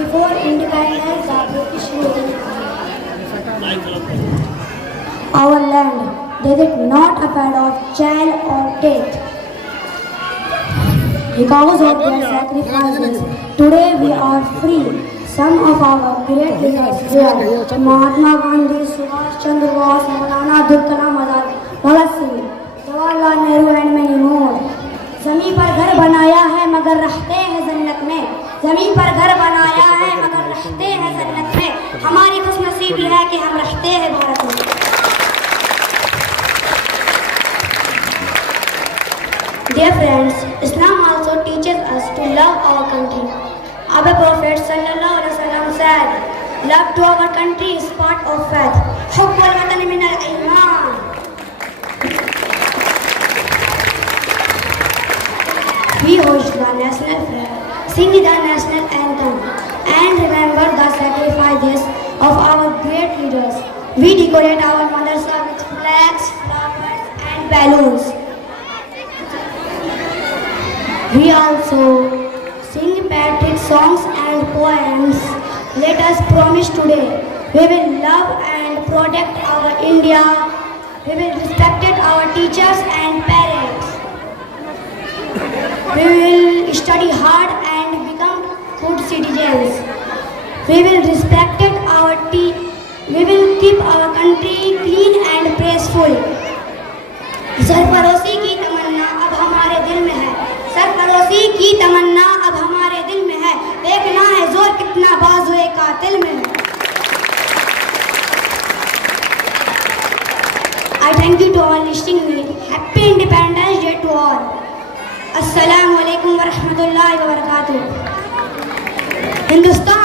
Before independence, the British ruled our land. They did not afraid of jail or death. Because of their sacrifices, today we are free. Some of our great leaders were Mahatma Gandhi, Subhash Chandra Bose, Maulana Abdul Kalam Azad, Bhagat Singh, Jawaharlal Nehru and many more. जमीन पर घर बनाया है मगर रहते हैं जन्नत में. जमीन पर घर बनाया है मगर रहते हैं जन्नत में. हमारी खुशनसीबी है कि हम रहते हैं भारत में. Dear friends, Islam also teaches us to love our country. Our Prophet sallallahu alaihi wasallam said, "Love to our country is part of faith. حب الوطن من الإيمان." We hoist the national flag, sing the national anthem, and remember the sacrifices of our great leaders. We decorate our madrasa with flags, flowers, and balloons. We also sing patriotic songs and poems. Let us promise today we will love and protect our India. We will respect our teachers and parents. We will study hard and become good citizens. We will respect our We will keep our country clean and peaceful. सरफरोशी की तमन्ना अब हमारे दिल में है. सरफरोशी की तमन्ना अब हमारे दिल में है. देखना है जोर कितना बाजुए कातिल में है. I thank you to all listening me. Happy Independence Day to all. Assalamu alaikum wa rahmatullahi wa barakatuh. Hindustan